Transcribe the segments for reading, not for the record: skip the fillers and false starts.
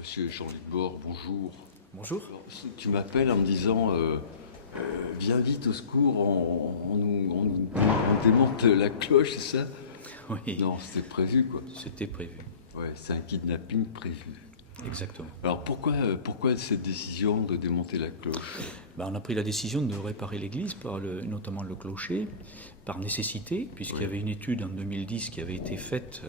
Monsieur Jean-Luc Bord, bonjour. Bonjour. Alors, tu m'appelles en me disant viens vite au secours, on démonte la cloche, c'est ça? Oui, Non, c'était prévu quoi. c'était prévu. Ouais, c'est un kidnapping prévu. Exactement. Alors pourquoi cette décision de démonter la cloche? On a pris la décision de réparer l'église, notamment le clocher, par nécessité, puisqu'il y avait une étude en 2010 qui avait été faite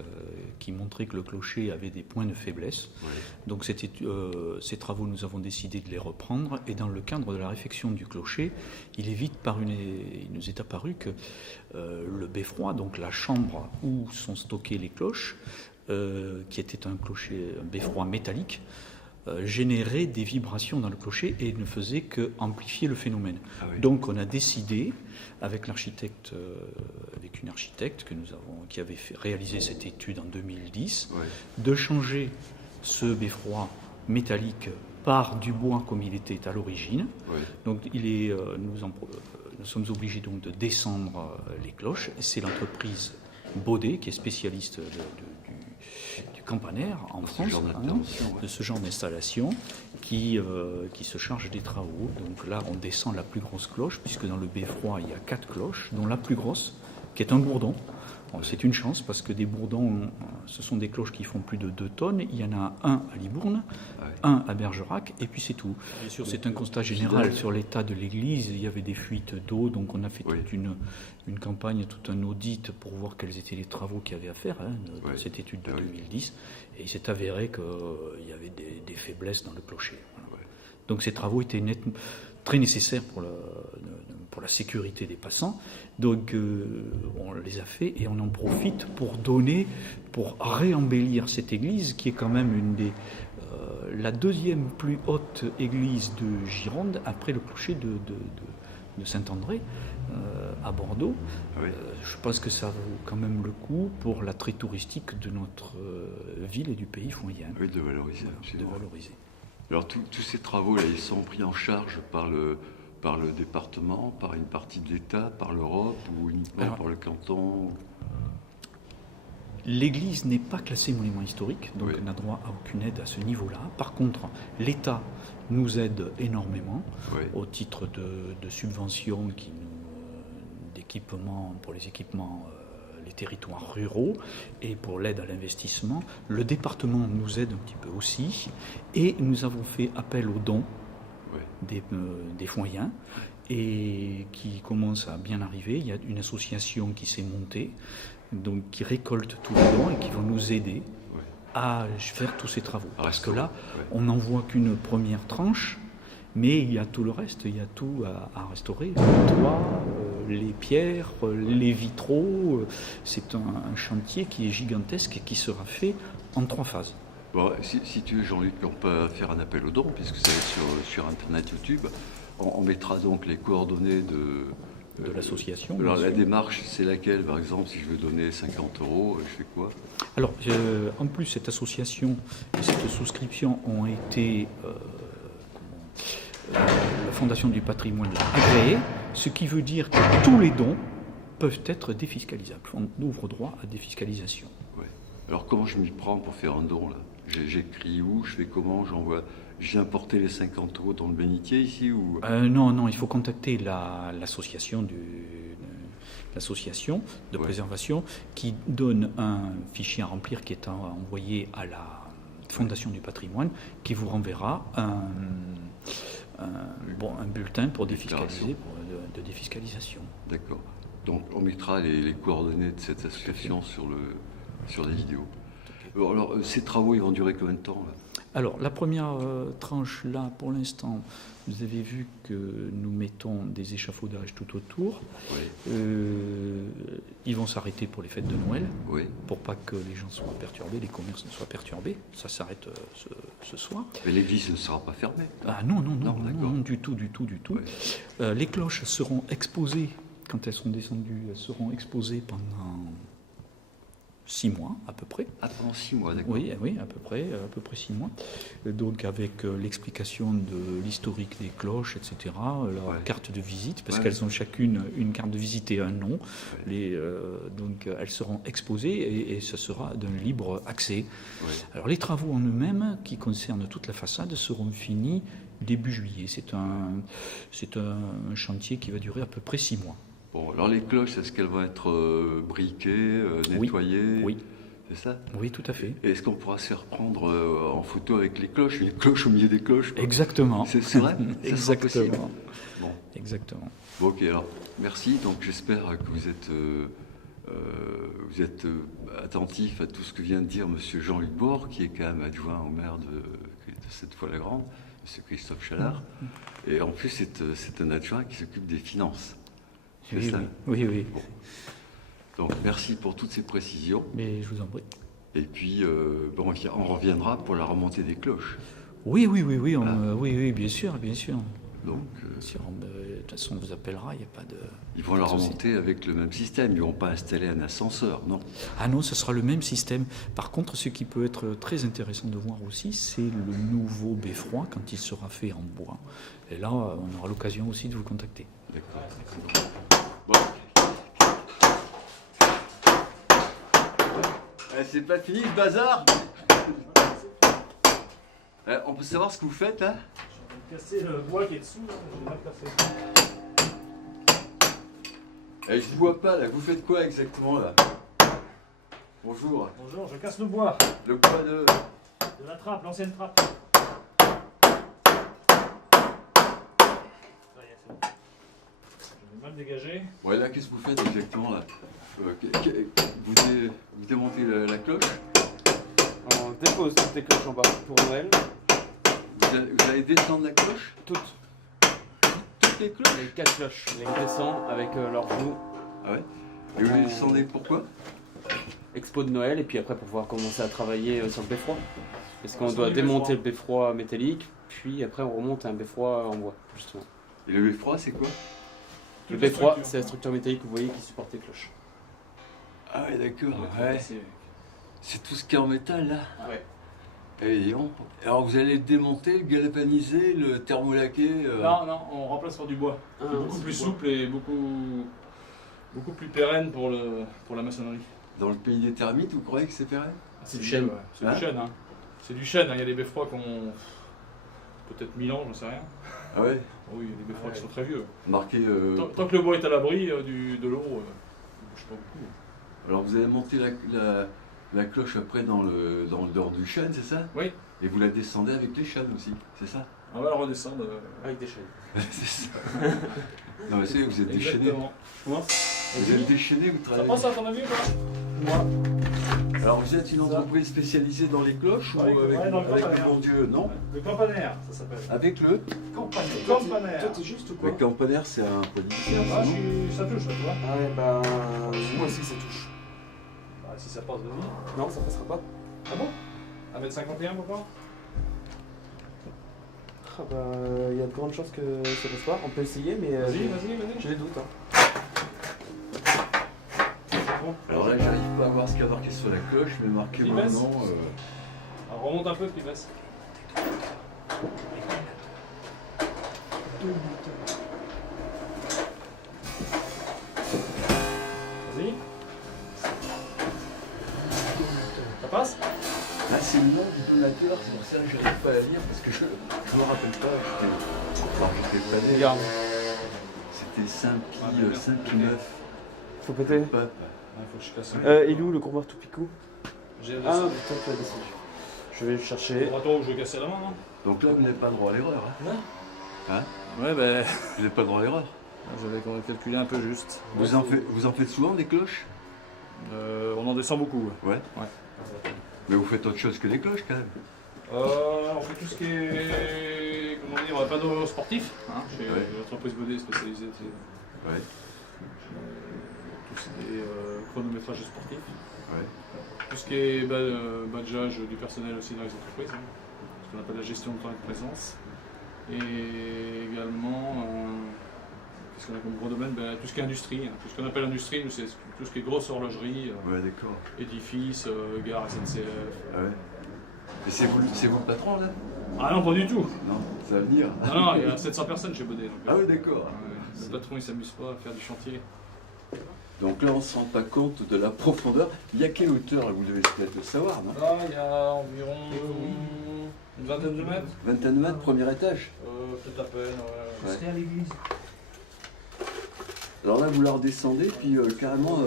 qui montrait que le clocher avait des points de faiblesse. Ouais. Donc ces travaux, nous avons décidé de les reprendre, et dans le cadre de la réfection du clocher, il nous est apparu que le beffroi, donc la chambre où sont stockées les cloches, qui était un beffroi métallique, générait des vibrations dans le clocher et ne faisait qu'amplifier le phénomène. Ah oui. Donc on a décidé, avec une architecte qui avait réalisé cette étude en 2010, Ouais. de changer ce beffroi métallique par du bois comme il était à l'origine. Ouais. Donc nous sommes obligés donc de descendre les cloches. C'est l'entreprise Baudet qui est spécialiste du campanaire en France, de ce genre d'installation, qui se charge des travaux. Donc là, on descend la plus grosse cloche, puisque dans le beffroi, il y a 4 cloches, dont la plus grosse, qui est un bourdon. Bon, c'est une chance, parce que des bourdons, ce sont des cloches qui font plus de 2 tonnes. Il y en a un à Libourne, un à Bergerac, et puis c'est tout. Bien sûr, c'est un constat général sur l'état de l'église. Il y avait des fuites d'eau, donc on a fait toute une campagne, tout un audit pour voir quels étaient les travaux qu'il y avait à faire dans cette étude de 2010. Et il s'est avéré qu'il y avait des faiblesses dans le clocher. Voilà. Donc ces travaux étaient très nécessaires pour la sécurité des passants. Donc on les a fait et on en profite pour réembellir cette église qui est quand même la deuxième plus haute église de Gironde après le clocher de Saint-André à Bordeaux. Oui. Je pense que ça vaut quand même le coup pour l'attrait touristique de notre ville et du pays fourien. Oui, de valoriser. De valoriser. Alors tous ces travaux-là, ils sont pris en charge par le département, par une partie de l'État, par l'Europe ou uniquement par le canton? L'église n'est pas classée monument historique, donc on n'a droit à aucune aide à ce niveau-là. Par contre, l'État nous aide énormément au titre de subventions d'équipements pour les équipements les territoires ruraux et pour l'aide à l'investissement. Le département nous aide un petit peu aussi et nous avons fait appel aux dons des foyens et qui commence à bien arriver. Il y a une association qui s'est montée, donc qui récolte tous les dons et qui va nous aider à faire tous ces travaux. Parce que là, on n'en voit qu'une première tranche, mais il y a tout le reste, il y a tout à restaurer, le toit, les pierres, les vitraux. C'est un chantier qui est gigantesque et qui sera fait en 3 phases. Bon, si tu veux, Jean-Luc, on peut faire un appel aux dons, puisque ça va être sur Internet, YouTube. On mettra donc les coordonnées de l'association. Alors la démarche, c'est laquelle? Par exemple, si je veux donner 50 €, je fais quoi? Alors, en plus, cette association et cette souscription ont été... la Fondation du patrimoine l'a agréée, ce qui veut dire que tous les dons peuvent être défiscalisables. On ouvre droit à défiscalisation. Ouais. Alors comment je m'y prends pour faire un don là? J'écris où? Je fais comment? J'envoie? J'ai importé les 50 € dans le bénitier ici ou... Non, il faut contacter l'association de préservation qui donne un fichier à remplir qui est envoyé à la Fondation du patrimoine qui vous renverra un bulletin pour défiscaliser, de défiscalisation. D'accord. Donc on mettra les coordonnées de cette association sur les vidéos. Alors ces travaux, ils vont durer combien de temps là? Alors la première tranche là, pour l'instant, vous avez vu que nous mettons des échafaudages tout autour. Ils vont s'arrêter pour les fêtes de Noël, pour pas que les gens soient perturbés, les commerces ne soient perturbés. Ça s'arrête ce soir. Mais l'église ne sera pas fermée? Ah non, du tout. Les cloches seront exposées, quand elles seront descendues, elles seront exposées pendant 6 mois à peu près. Ah, pendant 6 mois, d'accord. Oui, à peu près 6 mois. Donc avec l'explication de l'historique des cloches, etc., leur carte de visite, parce qu'elles ont chacune une carte de visite et un nom. Donc elles seront exposées et ce sera d'un libre accès. Alors les travaux en eux-mêmes, qui concernent toute la façade, seront finis début juillet. C'est un chantier qui va durer à peu près 6 mois. Bon, alors les cloches, est-ce qu'elles vont être briquées, nettoyées? Oui. C'est ça? Oui, tout à fait. Et est-ce qu'on pourra se reprendre en photo avec les cloches au milieu des cloches, quoi? Exactement. C'est vrai? Exactement. Bon. Exactement. Bon, ok, alors merci. Donc j'espère que vous êtes attentif à tout ce que vient de dire Monsieur Jean-Luc Bord, qui est quand même adjoint au maire de cette Foix-la-Grande, Monsieur Christophe Chalard. Et en plus, c'est un adjoint qui s'occupe des finances. C'est ça? Oui. Bon. Donc merci pour toutes ces précisions. Mais je vous en prie. Et puis on reviendra pour la remontée des cloches. Oui, bien sûr. Donc, de toute façon, on vous appellera, il n'y a pas de... Ils vont la remonter avec le même système, ils ne vont pas installer un ascenseur, non? Ah non, ce sera le même système. Par contre, ce qui peut être très intéressant de voir aussi, c'est le nouveau beffroi quand il sera fait en bois. Et là, on aura l'occasion aussi de vous contacter. D'accord. Bon. C'est pas fini le bazar? On peut savoir ce que vous faites là? Je vais casser le bois qui est dessous, là. Je vais mal casser. Je ne vois pas là, vous faites quoi exactement là? Bonjour. Bonjour, je casse le bois. Le bois de la trappe, l'ancienne trappe. Ça y est, c'est bon. Je vais mal dégager. Ouais, là, qu'est-ce que vous faites exactement là? Vous démontez la cloche? On dépose toutes les cloches en bas pour Noël. Vous allez descendre la cloche? Toutes Les cloches? les 4 cloches. Les descend avec leurs genoux. Ah ouais? Et vous les descendez pourquoi? Expo de Noël, et puis après pour pouvoir commencer à travailler sur le beffroi. Parce qu'on Sur doit le démonter le beffroi métallique, puis après on remonte à un beffroi en bois, justement. Et le beffroi, c'est quoi? Le beffroi, c'est la structure métallique que vous voyez qui supporte les cloches. Ah ouais, d'accord. Ouais. C'est tout ce qui est en métal là? Ouais. Et alors vous allez le démonter, le galvaniser, le thermolaquer Non, on remplace par du bois. Ah, Beaucoup c'est plus du bois. souple et beaucoup plus pérenne pour la maçonnerie. Dans le pays des termites, vous croyez que c'est pérenne? C'est du chêne. Ouais. C'est du chêne. Hein. C'est du chêne. Il y a des beffrois qui ont peut-être 1000 ans, j'en sais rien. Ah ouais? Oui, il y a des beffrois qui sont très vieux. Marqué. Tant que le bois est à l'abri de l'eau, il ne bouge pas beaucoup. Alors vous allez monter la cloche après dans le dehors du chêne, c'est ça? Oui. Et vous la descendez avec les chênes aussi, c'est ça? On va la redescendre. Avec des chaînes. C'est ça. Non mais c'est vous êtes déchaîné. Exactement. Vous êtes déchaîné, vous Ça travaillez. passe à ton avis ou pas? Moi. Alors vous êtes une entreprise spécialisée dans les cloches Ouais, ou avec ouais, dans le le campaner. bon Dieu, non? Le campanaire, ça s'appelle. Avec le Campanaire. Toi t'es juste ou quoi? Le campanaire, c'est un politicien, Ah, ça, non? ça touche, là, tu vois. Ah ouais, bah. Moi aussi ça touche. Bah, si ça passe, vas-y. Non, ça passera pas. Ah bon 1m51, papa? Ah bah, il y a de grandes chances que ça passe pas. On peut essayer, mais. Vas-y. J'ai des doutes. Hein. Alors là, j'arrive pas à voir ce qu'il y a marqué sur la cloche, mais marqué Il mon baisse. nom. Alors, remonte un peu, puis baisse. Vas-y. Ça passe? Là, c'est le nom du donateur, c'est pour ça que je n'arrive pas à la lire, parce que je me rappelle pas. J'étais pas né. Regarde. C'était Ah, mais merde. 5 ou 9. Faut péter. Ouais, faut que je casse. Il est où le courbeur tout picou? J'ai Ah putain, tu l'as descendu. Je vais le chercher. Pour toi où je vais casser la main, non? Donc là, vous n'avez pas le droit à l'erreur. Hein? Ouais, ben. Vous n'avez pas le droit à l'erreur. J'avais calculé un peu juste. Vous en faites souvent des cloches? On en descend beaucoup. Ouais. Mais vous faites autre chose que des cloches quand même. On fait tout ce qui est, comment dire, panneaux sportifs, hein, chez Ouais. l'entreprise Baudet spécialisée. Ouais. Tout ce qui est chronométrage sportif, Ouais. tout ce qui est badgeage du personnel aussi dans les entreprises, hein, ce qu'on appelle la gestion de temps et de présence. Et également, qu'est-ce qu'on a comme gros domaine? Tout ce qui est industrie, hein, tout ce qu'on appelle industrie, c'est tout tout ce qui est grosse horlogerie, Ouais, d'accord. édifice, gare SNCF. Ah ouais. Et c'est vous le patron là? Ah non, pas du tout. Non, ça va venir. Non, il y a 700 personnes chez Baudet. Donc, Ah oui, d'accord. le patron, il s'amuse pas à faire du chantier. Donc là, on ne se rend pas compte de la profondeur. Il y a quelle hauteur là, vous devez peut-être le savoir, non? Là, il y a environ une vingtaine de mètres. Vingtaine de mètres, premier étage. Peut-être à peine. Ouais. C'était à l'église. Alors là, vous la redescendez, puis carrément,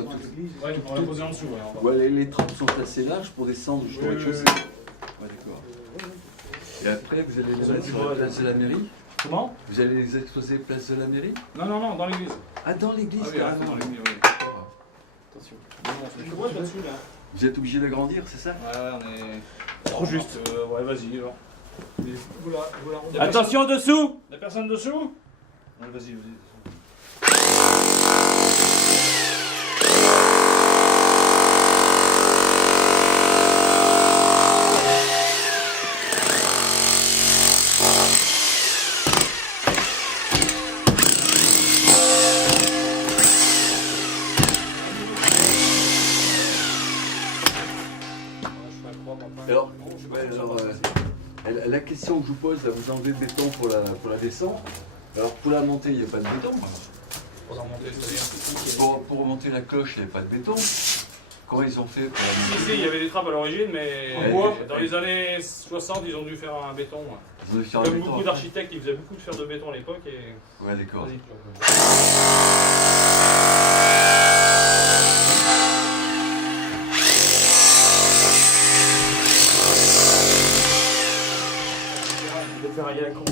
Ouais, on l'a posé en dessous. Ouais, ouais, les trappes sont assez larges pour descendre jusqu'au Oui, rez-de-chaussée. oui, Ouais, d'accord. Et après, vous allez les mettre sur la place de la mairie? Comment? Vous allez les exposer place de la mairie? Non, dans l'église. Ah, dans l'église, Ah oui, carrément. dans l'église, oui. Attention. Je vois là-dessus, là. Vous êtes obligé d'agrandir, c'est ça? Ouais, on est... Trop juste. Ouais, vas-y, alors. Attention dessous! La personne dessous? Ouais, vas-y. Alors, la question que je vous pose, là, vous enlevez le béton pour la descendre. Alors, pour la monter, il n'y a pas de béton. Pour la remonter, c'est-à-dire. Pour remonter la cloche, il n'y avait pas de béton. Comment ils ont fait pour la monter? Ici, il y avait des trappes à l'origine, mais Ouais. dans les années 60, ils ont dû faire un béton. Ouais. Ils ont dû faire un Comme béton beaucoup après. d'architectes, ils faisaient beaucoup de fer de béton à l'époque. Et... Ouais, d'accord. Vas-y. Je vais faire un con.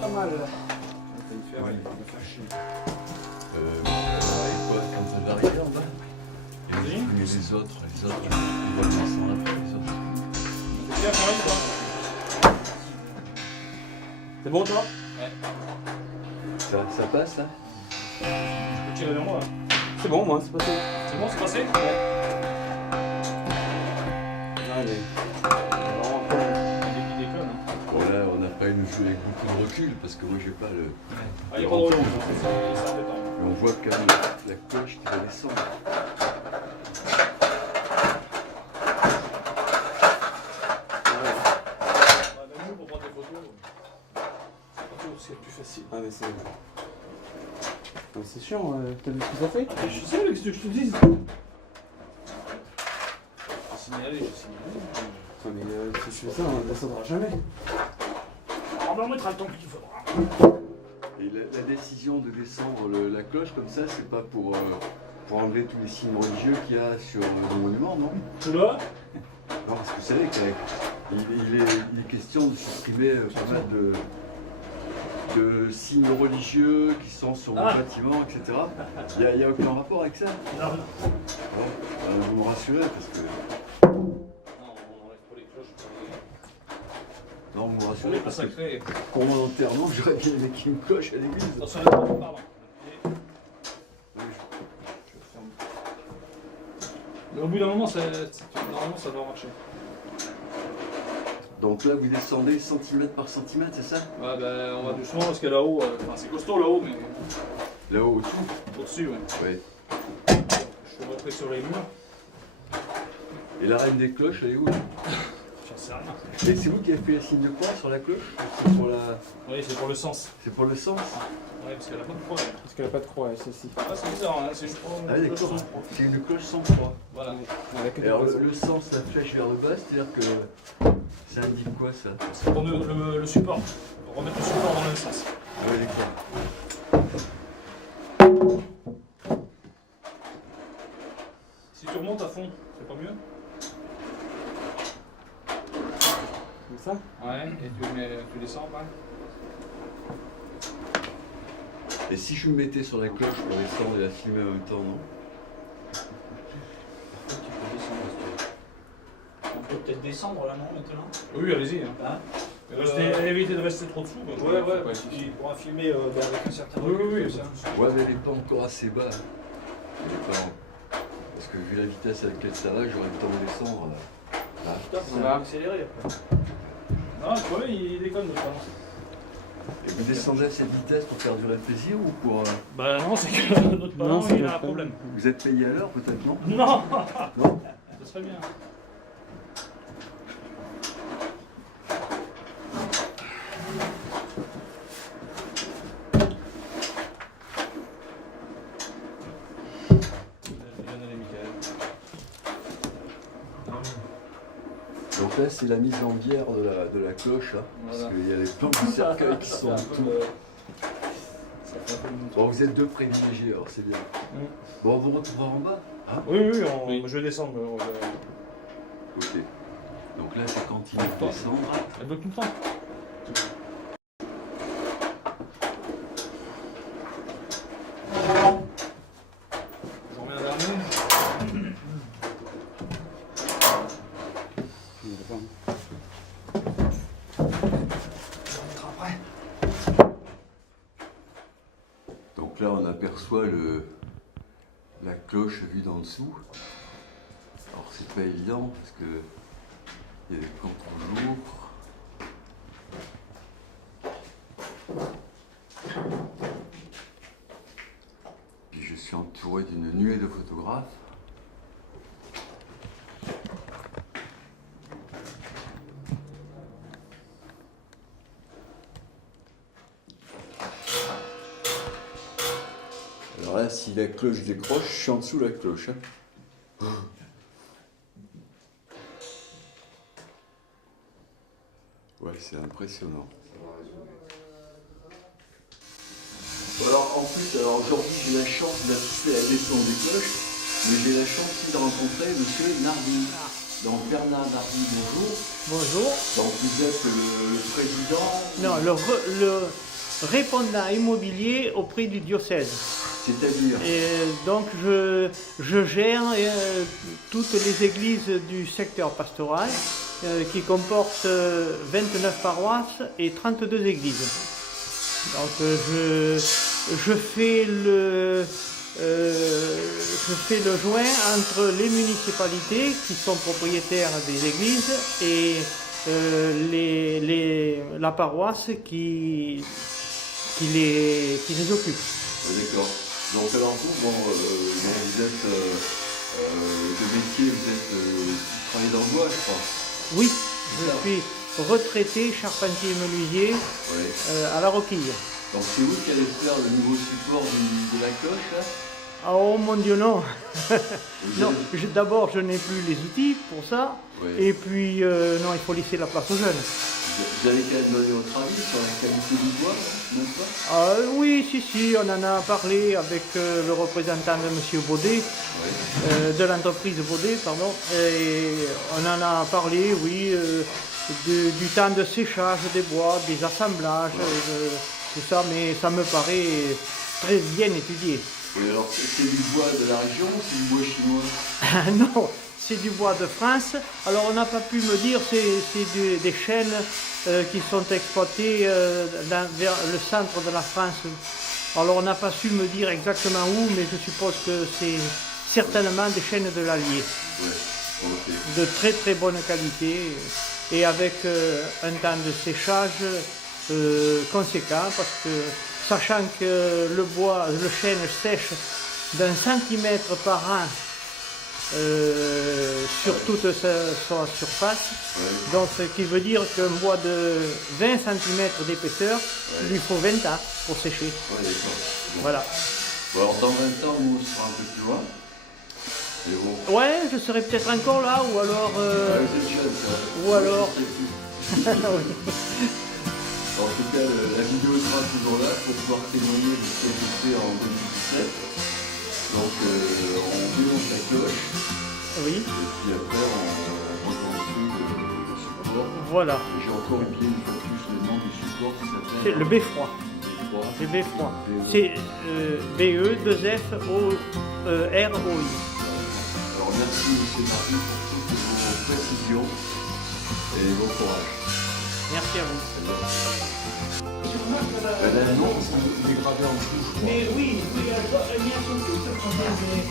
Pas mal là. Ouais. Quoi, quand ça va arriver en bas? Et Oui. mais les autres, ils vont descendre après, les autres. C'est bien, pareil, toi. C'est bon toi? Ça passe, là? Je peux tirer vers moi. Là. C'est bon moi, c'est passé. C'est bon, c'est passé? Allez. Il déconne. Hein. Bon, là, on n'a pas une vue avec beaucoup de recul, parce que moi, j'ai pas le... Ah, il n'y a pas de relou, c'est embêtant. Mais on voit quand même la cloche qui va descendre. Même nous, pour prendre des photos, c'est plus facile. Ah mais c'est... Non, c'est chiant, t'as vu ce que ça fait? Je sais, qu'est-ce que je te dise? J'ai signalé, j'ai signalé. Ouais mais si je fais ça, on ne descendra jamais. On va mettre le temps qu'il faudra. Et la décision de descendre la cloche comme ça, c'est pas pour enlever tous les signes religieux qu'il y a sur le monument, non? Tu l'as? Non, parce que vous savez qu'il est question de supprimer pas mal de signes religieux qui sont sur le bâtiment, etc. Il n'y a aucun rapport avec ça? Non. Bon, vous me rassurez parce que... Non, on enlève pas les cloches. Non, vous me On rassurez est pas parce que sacré. pour mon enterrement, j'aurais bien aimé qu'il y ait une cloche à l'église. Attention, pardon. Mais au bout d'un moment, normalement, ça doit marcher. Donc là, vous descendez centimètre par centimètre, c'est ça? Ouais, ben, on va doucement parce que là-haut, enfin, c'est costaud là-haut, mais Là-haut, au-dessous? au-dessus, ouais. Ouais. Je suis rentré sur les murs. Et la reine des cloches, elle est où? J'en sais rien. Et c'est vous qui avez fait le signe de croix sur la cloche? C'est pour la... Oui, c'est pour le sens. C'est pour le sens? Ouais, parce qu'elle a pas de croix. Elle. Parce qu'elle a pas de croix, celle-ci. Ah, c'est bizarre, hein, c'est une croix. Ah oui, d'accord. C'est une cloche sans croix. Voilà. Elle a que Et des alors croix. le sens, la flèche vers le bas, c'est-à-dire que ça indique quoi ça? C'est pour le support. Pour remettre le support dans le même sens. Ah oui, d'accord. Si tu remontes à fond, c'est pas mieux? Comme ça? Ouais, et tu descends, bah. Et si je me mettais sur la cloche pour descendre et la filmer en même temps, non? On peut peut-être descendre là, non, maintenant? Oui, allez-y. Hein. Hein Évitez de rester trop dessous. Quoi. Il pourra filmer avec un certain Oui, oui, comme ça. ça. Ouais, mais elle n'est pas encore assez bas. Elle est pas... Parce que vu la vitesse à laquelle ça va, j'aurais le temps de descendre. Stop, Ça on va. va accélérer après. Non, le problème, il déconne notre ballon. Et vous descendez à cette vitesse pour faire durer le plaisir ou pour... Bah non, c'est que notre ballon, c'est il a notre un problème. Vous êtes payé à l'heure peut-être, non? Non. Non. Ça serait bien. Donc là, c'est la mise en bière de la cloche, là, Voilà. parce qu'il y a les plans du cercueil qui sont tout. Bon, vous êtes deux privilégiés, alors c'est bien. Bon, on vous retrouvera en bas. Hein? Oui. je vais descendre. Ok. Donc là, c'est quand il va descendre. Elle bloque tout le temps. J'en remets un dernier. Donc là, on aperçoit la cloche vue d'en dessous. Alors, c'est pas évident parce que il y a des contre-jours. Puis je suis entouré d'une nuée de photographes. Alors là, si la cloche décroche, je suis en dessous de la cloche. Hein. Ouais, c'est impressionnant. Alors en plus, aujourd'hui j'ai la chance d'assister à la descente des cloches, mais j'ai la chance aussi de rencontrer monsieur Nardi. Donc Bernard Nardi, bonjour. Bonjour. Donc vous êtes le président. Non, le répondant immobilier auprès du diocèse. C'est-à-dire. Et donc je gère toutes les églises du secteur pastoral qui comporte 29 paroisses et 32 églises. Donc je fais le joint entre les municipalités qui sont propriétaires des églises et la paroisse qui les occupe. D'accord. Donc alors vous, bon, vous êtes de métier, vous travaillez dans le bois, je crois. Oui, je suis retraité charpentier menuisier à la Roquille. Donc c'est vous qui allez faire le nouveau support de la cloche là? Ah, oh mon Dieu, non. Vous Non, avez- d'abord, je n'ai plus les outils pour ça. Ouais. Et puis, non, il faut laisser la place aux jeunes. Vous avez qu'à donner votre avis sur la qualité du bois, n'est-ce pas? Ah, oui, si, on en a parlé avec le représentant de M. Baudet, Oui. de l'entreprise Baudet, pardon. Et on en a parlé, oui, du temps de séchage des bois, des assemblages, tout ça, mais ça me paraît très bien étudié. Oui, alors c'est du bois de la région ou c'est du bois chinois? Non, c'est du bois de France. Alors on n'a pas pu me dire, c'est des chênes qui sont exploités vers le centre de la France. Alors on n'a pas su me dire exactement où, mais je suppose que c'est certainement des chênes de l'Allier, Oui, ok. de très très bonne qualité et avec un temps de séchage conséquent, parce que sachant que le chêne sèche d'1 centimètre par an sur toute sa surface, Ouais. donc ce qui veut dire qu'un bois de 20 cm d'épaisseur, il lui faut 20 ans pour sécher. Ouais, d'accord. Bon. Voilà. Bon, alors dans 20 ans, nous on sera un peu plus loin. Mais bon. Ouais, je serai peut-être encore là, ou alors... Ouais, vous êtes jeune, ça. ou alors- Je sais plus. oui. En tout cas, la vidéo sera toujours là pour pouvoir témoigner de ce qui a été fait en 2017. Donc, on démonte la cloche Oui, et puis après, on reconstruit le support. voilà. Et j'ai encore oublié une fois de plus le nom du support qui s'appelle. C'est le beffroi. B3. C'est beffroi. BE. C'est BE2FOROI. Alors, merci, M. Mardi, pour toutes vos précisions et bon courage. Merci à vous. La non, il est gravé en dessous, je crois. Mais oui, elle vient sur tout ce problème, mais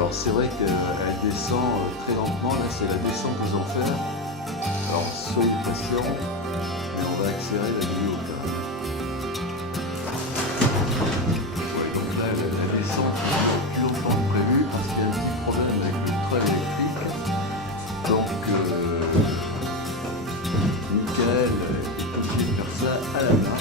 Alors c'est vrai qu'elle descend très lentement, là c'est la descente aux enfers. Alors soyez patients, mais on va accélérer la vidéo quand même. Ouais, donc là la descente est plus longtemps que prévu parce qu'il y a un petit problème avec le train électrique. Donc Michael est obligé de faire ça à la main.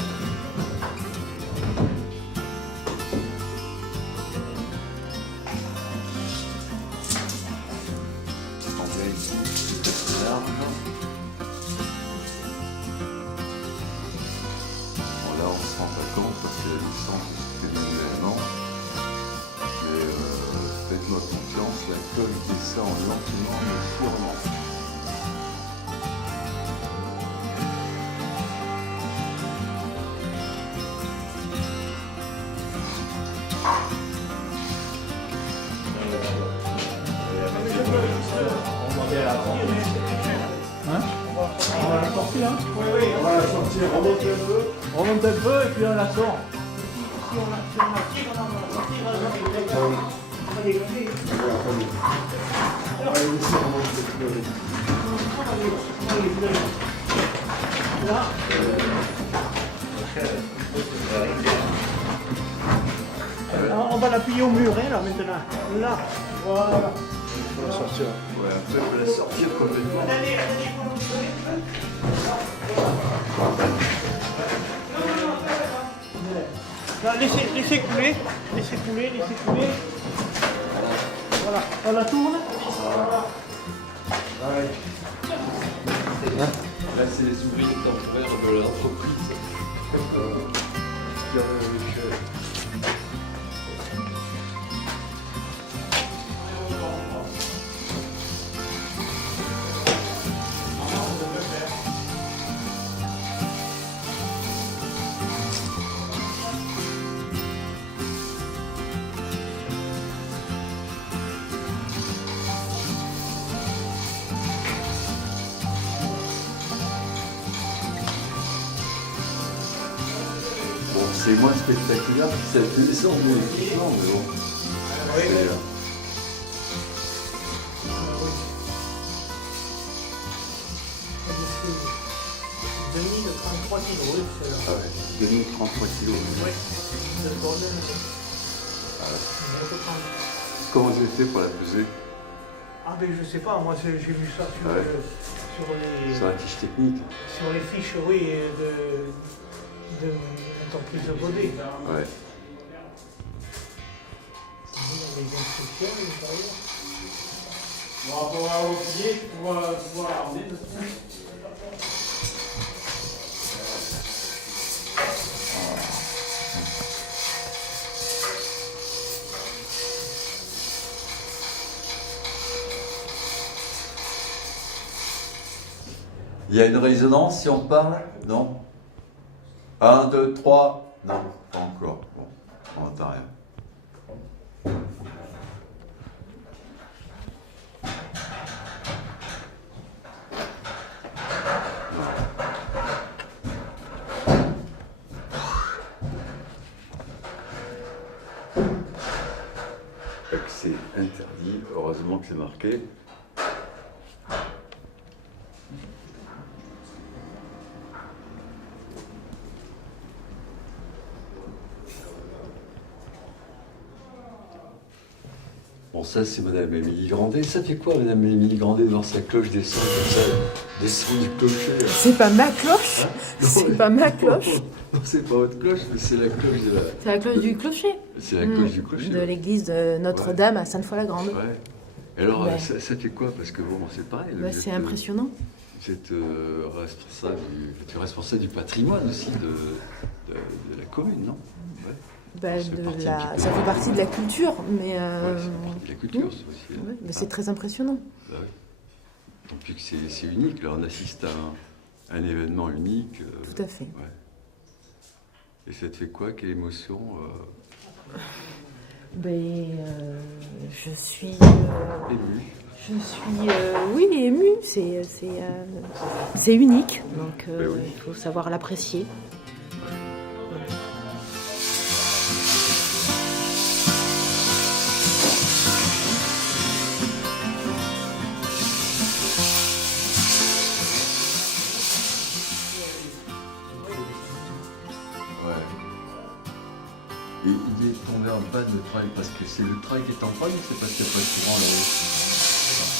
Parce que la licence se fait manuellement. Mais faites-moi confiance, la colle descend lentement mais sûrement. On va la sortir, hein? Oui, on va la sortir, remonte un peu. Remonte un peu et puis on la sort. Si on la tire, on va la sortir, on va dégager. Là, on va l'appuyer au mur, hein, là, maintenant. Là, voilà. Il faut la sortir. Ouais, après il faut la sortir complètement. Là, laissez couler. Voilà, on la tourne. Là, c'est les ouvriers temporaires de l'entreprise. C'est moins spectaculaire que cette descente de l'équipement, mais bon. C'est 2033 kilos, oui, c'est là. Ah ouais, 2033 kilos. Oui, c'est le bordel. Comment j'ai fait pour la peser? Ah ben je sais pas, moi j'ai vu ça sur, Ouais. sur la fiche technique. les fiches, oui, de l'entreprise de Baudet. Ouais. Les instructions, d'ailleurs. Bon, on va pouvoir outiller, pouvoir armer. Il y a une résonance si on parle? Non? 1, 2, 3. Non, pas encore. Bon, on n'entend rien. Accès interdit, heureusement que c'est marqué. Bon, ça, c'est Madame Émilie Grandet. Ça fait quoi, Madame Émilie Grandet, devant sa cloche descend comme ça, descend du clocher? C'est pas ma cloche. Non, C'est pas ma cloche. Non, c'est pas votre cloche, mais c'est la cloche de la... C'est la cloche du clocher. C'est la cloche du clocher. De l'église de Notre-Dame à Sainte-Foy-la-Grande. Ouais. Et alors, Ouais. ça fait quoi? Parce que bon, c'est pareil. Bah, c'est impressionnant. Vous êtes responsable du patrimoine aussi de la commune, non? Ouais. Bah, Ça fait partie un petit peu. ça fait partie de la culture, mais, Ouais, c'est partie de la culture, ça aussi. Hein. ouais, mais c'est très impressionnant. Bah oui. Donc, vu que c'est unique, là, on assiste à un événement unique. Tout à fait. Ouais. Et ça te fait quoi? Quelle émotion? Je suis, Ému. oui, émue. C'est unique, donc Ben oui. il faut savoir l'apprécier. avait en panne le trail, parce que c'est le trail qui est en panne ou c'est parce qu'il n'y a pas de courant là-haut?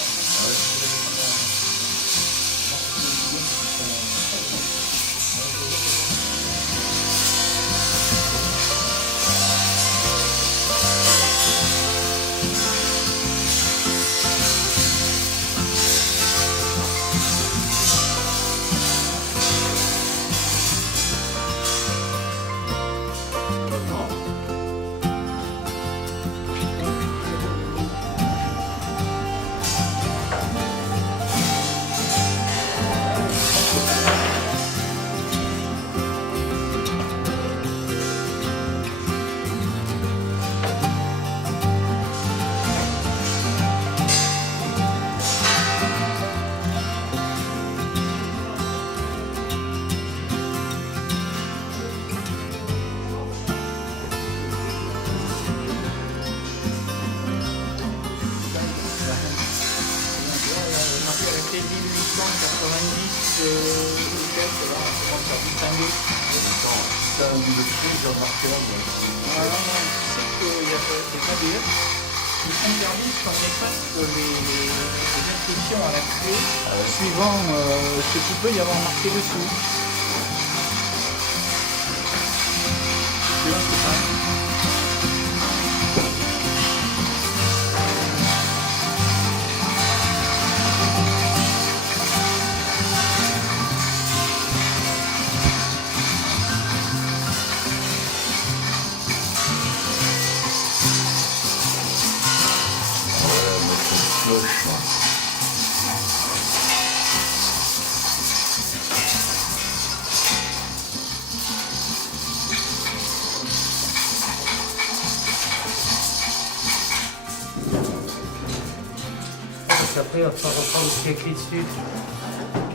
Inscriptions à la clé suivant ce qu'il peut y avoir marqué dessous. Suivant ce que ça. Après, il va falloir reprendre ce qui est écrit dessus.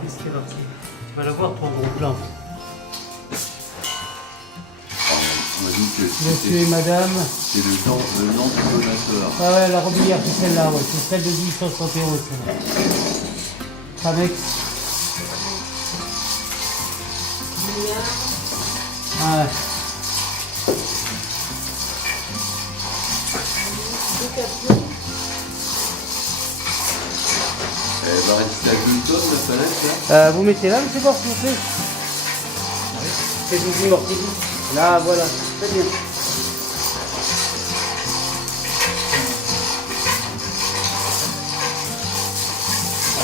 Qu'est-ce qui est marqué? Tu vas le voir, ton gros plan. On m'a dit que Monsieur et madame. c'est le nom du donateur. Ah ouais, la robilière, c'est celle-là, ouais. C'est celle de 1871, celle-là. Tramex. Ah ouais. Elle va rester à 2 tonnes la palette là. Vous mettez là, monsieur Bord, s'il vous plaît. C'est du mortier. Là, voilà. Très bien.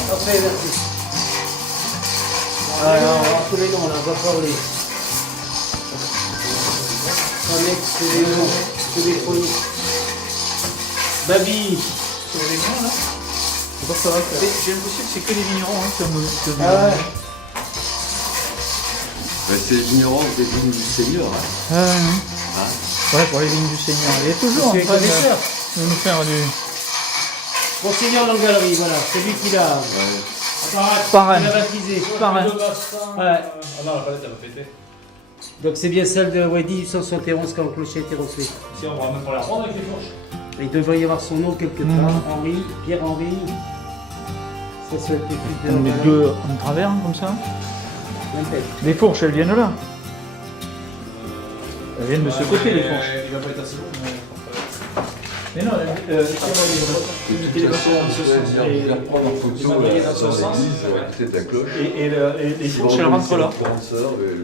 Parfait, merci. Alors, on va voir tous les noms, là, on va parler. Tramex, c'est les noms. C'est des produits. Babi. Sur les noms, là. J'ai l'impression que c'est que les vignerons qui ont Ah ouais. C'est les vignerons des vignes du Seigneur. Hein. Ouais, pour les vignes du Seigneur. Il est toujours en C'est train connaisseur. de nous faire du... Monseigneur dans la galerie, voilà. C'est lui qui l'a. Ouais. Parrain. Il l'a baptisé. Parrain. Ouais. Ah non, la palette elle va péter. Donc c'est bien celle de 1871 quand le clocher a été refait. Si on va même pas la prendre avec les fourches. Il devrait y avoir son nom quelque part. Henri, Pierre-Henri. Ça, c'est le plus de On met deux en travers, comme ça. Impec. Les fourches, elles viennent là. Elles viennent de ce côté, les fourches. Il va pas être assez long, mais... Mais non, De toute façon, on va reprendre en photo dans l'église, à côté de la cloche. et les Si fourches, vous elles rentrent là.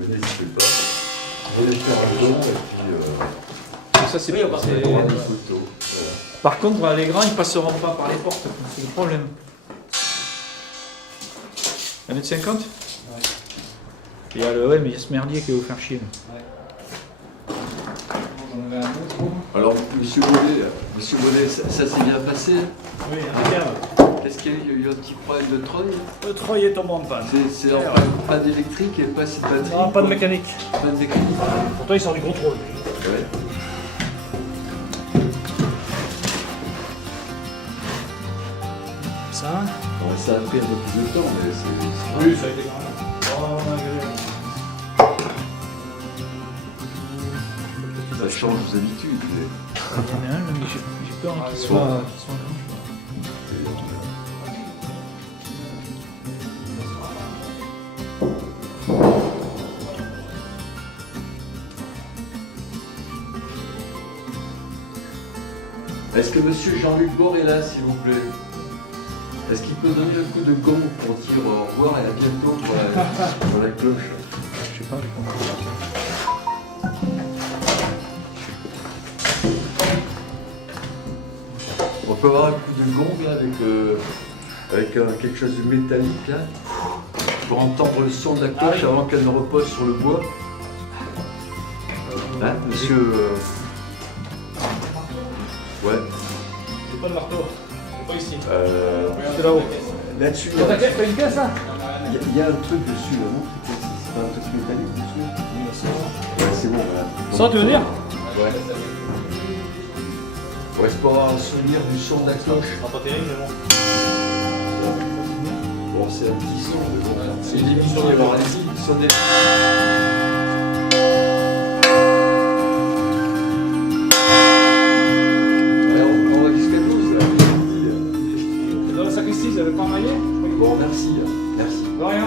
n'hésitez pas. Venez faire un don et puis Ça, c'est on prendra des photos. Voilà. Par contre, les grands, ils passeront pas par les portes. C'est le problème. 1,50 m. Il y a le, ouais, mais il y a ce merdier qui va vous faire chier. J'en avais un autre. Alors, Monsieur Bonnet, ça s'est bien passé. Oui, impeccable. Est-ce qu'il y a eu un petit problème de treuil? Le treuil est tombé en panne. C'est pas d'électrique et pas de batterie? Non, pas de mécanique. Pas de mécanique. Pourtant, il sort du contrôle. Ouais. Ça. Bon, ça a pris un peu plus de temps, mais c'est Oui, ça a été grand. Oh, on a galéré. ça change vos habitudes. Mais... Il y en a un, mais j'ai peur qu'il soit grand. Est-ce que monsieur Jean-Luc Bord est là, s'il vous plaît? Est-ce qu'il peut donner un coup de gong pour dire au revoir et à bientôt pour la cloche? Je sais pas, j'ai compris. On peut avoir un coup de gong là, avec quelque chose de métallique là, pour entendre le son de la cloche avant qu'elle ne repose sur le bois. Hein, monsieur Ouais. J'ai pas de marteau. C'est pas ici. C'est là-haut. Là-dessus. T'as une caisse là? Il y a un truc dessus là, non? C'est pas un truc métallique dessus? Ouais, c'est bon, voilà. Ça, tu veux dire? Ouais. Ouais, c'est pour avoir un souvenir du son de la cloche. Pas terrible, mais bon. Bon, c'est un petit son, mais bon. C'est une émission, alors allez-y, sonnez. Ouais, on va jusqu'à 12 là. Dans la sacristie, vous avez pas maillé? Bon, merci. Merci. De rien.